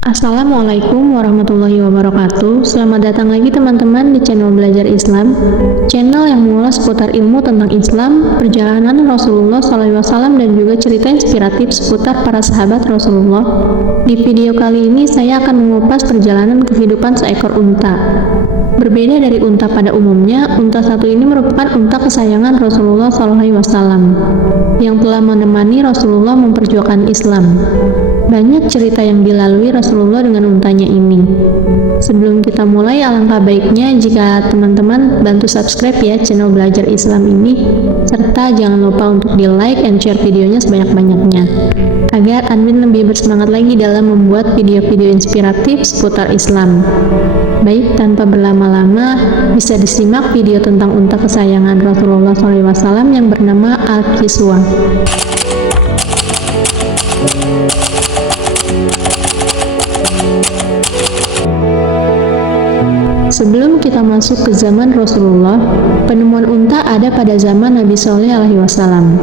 Assalamualaikum warahmatullahi wabarakatuh. Selamat datang lagi teman-teman di channel Belajar Islam, channel yang mengulas seputar ilmu tentang Islam, perjalanan Rasulullah SAW, dan juga cerita inspiratif seputar para sahabat Rasulullah. Di video kali ini saya akan mengupas perjalanan kehidupan seekor unta. Berbeda dari unta pada umumnya, unta satu ini merupakan unta kesayangan Rasulullah SAW yang telah menemani Rasulullah memperjuangkan Islam. Banyak cerita yang dilalui Rasulullah dengan untanya ini. Sebelum kita mulai, alangkah baiknya jika teman-teman bantu subscribe ya channel Belajar Islam ini, serta jangan lupa untuk di like and share videonya sebanyak-banyaknya, agar admin lebih bersemangat lagi dalam membuat video-video inspiratif seputar Islam. Baik, tanpa berlama-lama, bisa disimak video tentang unta kesayangan Rasulullah SAW yang bernama Al-Kiswa. Sebelum kita masuk ke zaman Rasulullah, penemuan unta ada pada zaman Nabi Shallallahu Alaihi Wasallam.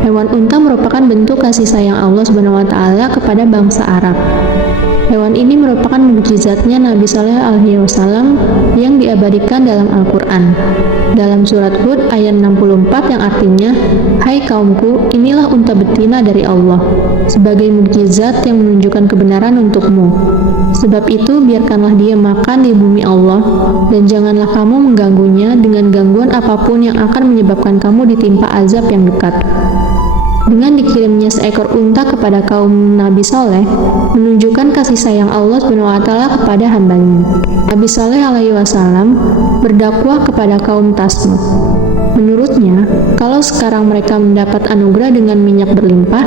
Hewan unta merupakan bentuk kasih sayang Allah Subhanahu Wa Taala kepada bangsa Arab. Hewan ini merupakan mukjizatnya Nabi Shallallahu Alaihi Wasallam yang diabadikan dalam Al-Quran. Dalam surat Hud ayat 64 yang artinya, "Hai kaumku, inilah unta betina dari Allah, sebagai mukjizat yang menunjukkan kebenaran untukmu. Sebab itu biarkanlah dia makan di bumi Allah, dan janganlah kamu mengganggunya dengan gangguan apapun yang akan menyebabkan kamu ditimpa azab yang dekat." Dengan dikirimnya seekor unta kepada kaum Nabi Saleh, menunjukkan kasih sayang Allah SWT kepada hambanya. Nabi Saleh alaihi wasallam berdakwah kepada kaum Tasmud. Menurutnya, kalau sekarang mereka mendapat anugerah dengan minyak berlimpah,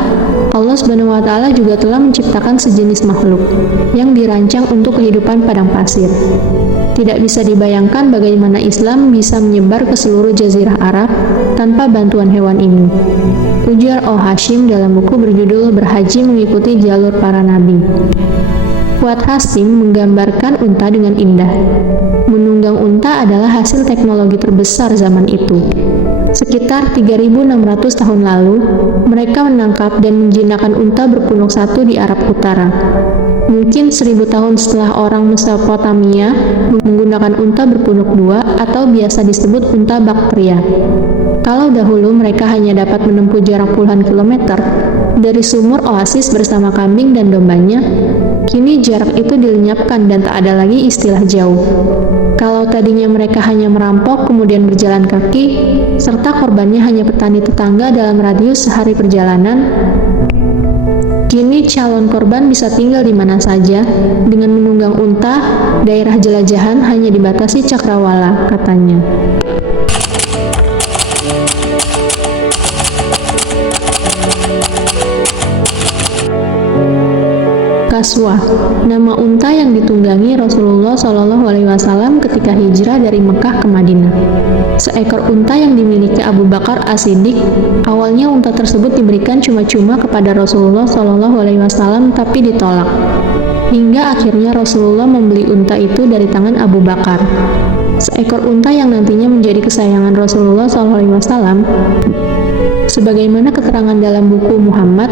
Allah SWT juga telah menciptakan sejenis makhluk yang dirancang untuk kehidupan padang pasir. Tidak bisa dibayangkan bagaimana Islam bisa menyebar ke seluruh jazirah Arab tanpa bantuan hewan ini. Ujar Al-Hashim dalam buku berjudul Berhaji Mengikuti Jalur Para Nabi. Fuad Hashim menggambarkan unta dengan indah. Menunggang unta adalah hasil teknologi terbesar zaman itu. Sekitar 3.600 tahun lalu, mereka menangkap dan menjinakkan unta berpunuk satu di Arab Utara. Mungkin 1000 tahun setelah orang Mesopotamia menggunakan unta berpunuk dua atau biasa disebut unta Baktria. Kalau dahulu mereka hanya dapat menempuh jarak puluhan kilometer dari sumur oasis bersama kambing dan dombanya, kini jarak itu dilenyapkan dan tak ada lagi istilah jauh. Kalau tadinya mereka hanya merampok kemudian berjalan kaki, serta korbannya hanya petani tetangga dalam radius sehari perjalanan, kini calon korban bisa tinggal di mana saja. Dengan menunggang unta, daerah jelajahan hanya dibatasi cakrawala, katanya. Kaswa, nama unta yang ditunggangi Rasulullah SAW ketika hijrah dari Mekah ke Madinah. Seekor unta yang dimiliki Abu Bakar As-Siddiq. Awalnya unta tersebut diberikan cuma-cuma kepada Rasulullah SAW, tapi ditolak. Hingga akhirnya Rasulullah membeli unta itu dari tangan Abu Bakar. Seekor unta yang nantinya menjadi kesayangan Rasulullah SAW. Sebagaimana keterangan dalam buku Muhammad,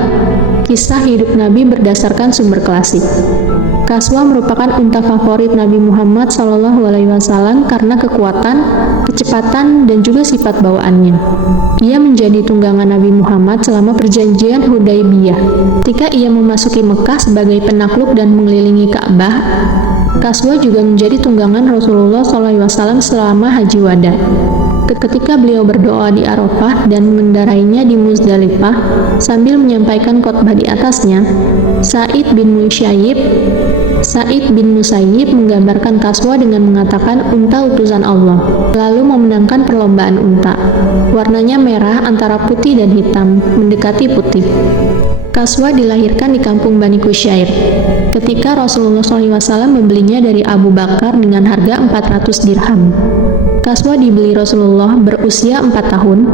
kisah hidup Nabi berdasarkan sumber klasik. Kaswa merupakan unta favorit Nabi Muhammad SAW karena kekuatan, kecepatan, dan juga sifat bawaannya. Ia menjadi tunggangan Nabi Muhammad selama perjanjian Hudaybiyah. Ketika ia memasuki Mekah sebagai penakluk dan mengelilingi Ka'bah, Kaswa juga menjadi tunggangan Rasulullah SAW selama Haji Wada. Ketika beliau berdoa di Arafah dan mengendarainya di Muzdalifah sambil menyampaikan khotbah di atasnya, Sa'id bin Musayyib menggambarkan Kaswa dengan mengatakan unta utusan Allah, lalu memenangkan perlombaan unta. Warnanya merah antara putih dan hitam, mendekati putih. Kaswa dilahirkan di kampung Bani Kusyair. Ketika Rasulullah SAW membelinya dari Abu Bakar dengan harga 400 dirham. Kaswa dibeli Rasulullah berusia 4 tahun.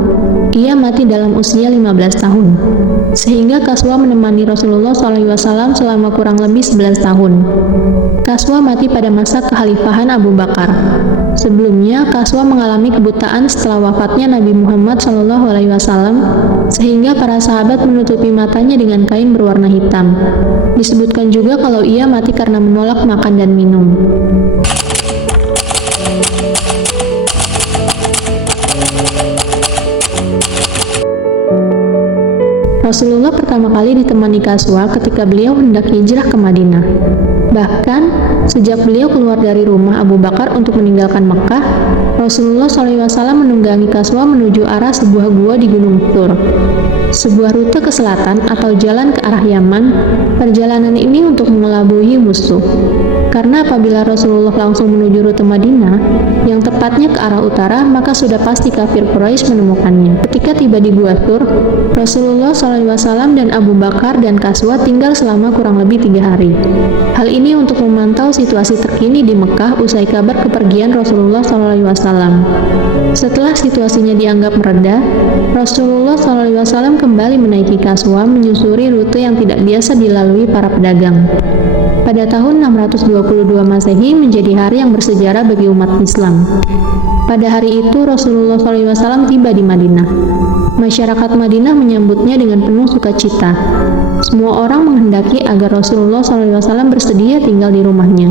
Ia mati dalam usia 15 tahun. sehingga Kaswa menemani Rasulullah SAW selama kurang lebih 11 tahun. Kaswa mati pada masa kekhalifahan Abu Bakar. Sebelumnya, Kaswa mengalami kebutaan setelah wafatnya Nabi Muhammad SAW, sehingga para sahabat menutupi matanya dengan kain berwarna hitam. Disebutkan juga kalau ia mati karena menolak makan dan minum. Rasulullah pertama kali ditemani Kaswa ketika beliau hendak hijrah ke Madinah. Bahkan, sejak beliau keluar dari rumah Abu Bakar untuk meninggalkan Mekah, Rasulullah SAW menunggangi Kaswa menuju arah sebuah gua di Gunung Thur, sebuah rute ke selatan atau jalan ke arah Yaman. Perjalanan ini untuk mengelabui musuh. Karena apabila Rasulullah langsung menuju rute Madinah, yang tepatnya ke arah utara, maka sudah pasti kafir Quraisy menemukannya. Ketika tiba di Gua Thur, Rasulullah SAW dan Abu Bakar dan Kaswa tinggal selama kurang lebih 3 hari. Hal ini untuk memantau situasi terkini di Mekah usai kabar kepergian Rasulullah SAW. Setelah situasinya dianggap mereda, Rasulullah SAW kembali menaiki Kaswa menyusuri rute yang tidak biasa dilalui para pedagang. Pada tahun 622 Masehi menjadi hari yang bersejarah bagi umat Islam. Pada hari itu Rasulullah SAW tiba di Madinah. Masyarakat Madinah menyambutnya dengan penuh sukacita. Semua orang menghendaki agar Rasulullah SAW bersedia tinggal di rumahnya.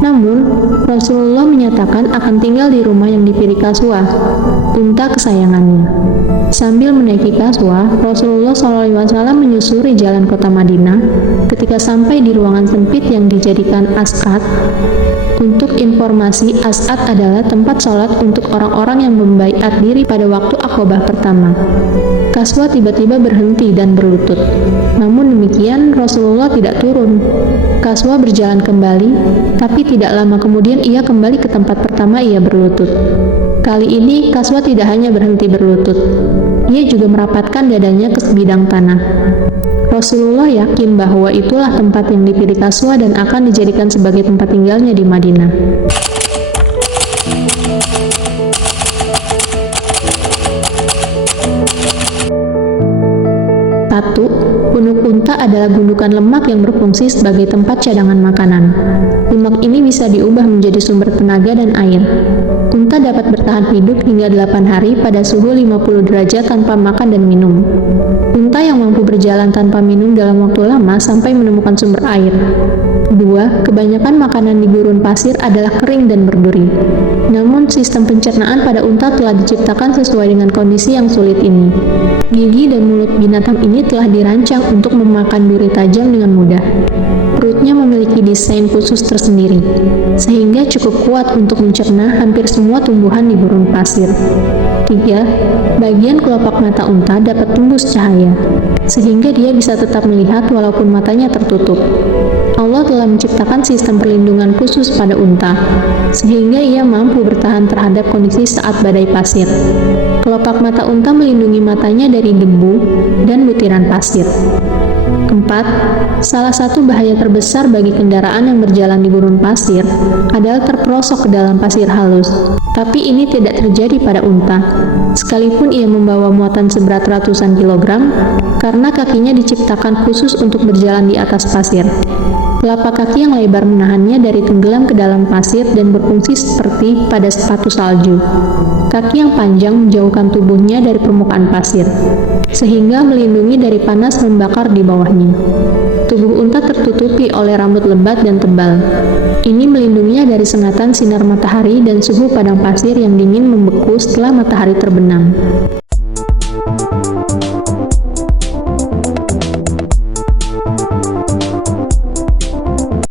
Namun, Rasulullah menyatakan akan tinggal di rumah yang dipilih Kaswa, unta kesayangannya. Sambil menaiki Kaswa, Rasulullah SAW menyusuri jalan kota Madinah. Ketika sampai di ruangan sempit yang dijadikan As'ad, untuk informasi, As'ad adalah tempat sholat untuk orang-orang yang membaiat diri pada waktu Aqobah pertama. Kaswa tiba-tiba berhenti dan berlutut. Namun demikian, Rasulullah tidak turun. Kaswa berjalan kembali, tapi tidak lama kemudian ia kembali ke tempat pertama ia berlutut. Kali ini, Kaswa tidak hanya berhenti berlutut, ia juga merapatkan dadanya ke sebidang tanah. Rasulullah yakin bahwa itulah tempat yang dipilih Kaswa dan akan dijadikan sebagai tempat tinggalnya di Madinah. Satu, punuk unta adalah gundukan lemak yang berfungsi sebagai tempat cadangan makanan. Lemak ini bisa diubah menjadi sumber tenaga dan air. Unta dapat bertahan hidup hingga 8 hari pada suhu 50 derajat tanpa makan dan minum. Unta yang mampu berjalan tanpa minum dalam waktu lama sampai menemukan sumber air. 2. Kebanyakan makanan di gurun pasir adalah kering dan berduri. Namun, sistem pencernaan pada unta telah diciptakan sesuai dengan kondisi yang sulit ini. Gigi dan mulut binatang ini telah dirancang untuk memakan duri tajam dengan mudah. Perutnya memiliki desain khusus tersendiri, sehingga cukup kuat untuk mencerna hampir semua tumbuhan di gurun pasir. 3. Bagian kelopak mata unta dapat tembus cahaya, sehingga dia bisa tetap melihat walaupun matanya tertutup. Allah telah menciptakan sistem perlindungan khusus pada unta, sehingga ia mampu bertahan terhadap kondisi saat badai pasir. Kelopak mata unta melindungi matanya dari debu dan butiran pasir. 4. Salah satu bahaya terbesar bagi kendaraan yang berjalan di gurun pasir adalah terperosok ke dalam pasir halus. Tapi ini tidak terjadi pada unta, sekalipun ia membawa muatan seberat ratusan kilogram, karena kakinya diciptakan khusus untuk berjalan di atas pasir. Telapak kaki yang lebar menahannya dari tenggelam ke dalam pasir dan berfungsi seperti pada sepatu salju. Kaki yang panjang menjauhkan tubuhnya dari permukaan pasir, sehingga melindungi dari panas membakar di bawahnya. Tubuh unta tertutupi oleh rambut lebat dan tebal. Ini melindunginya dari sengatan sinar matahari dan suhu padang pasir yang dingin membeku setelah matahari terbenam.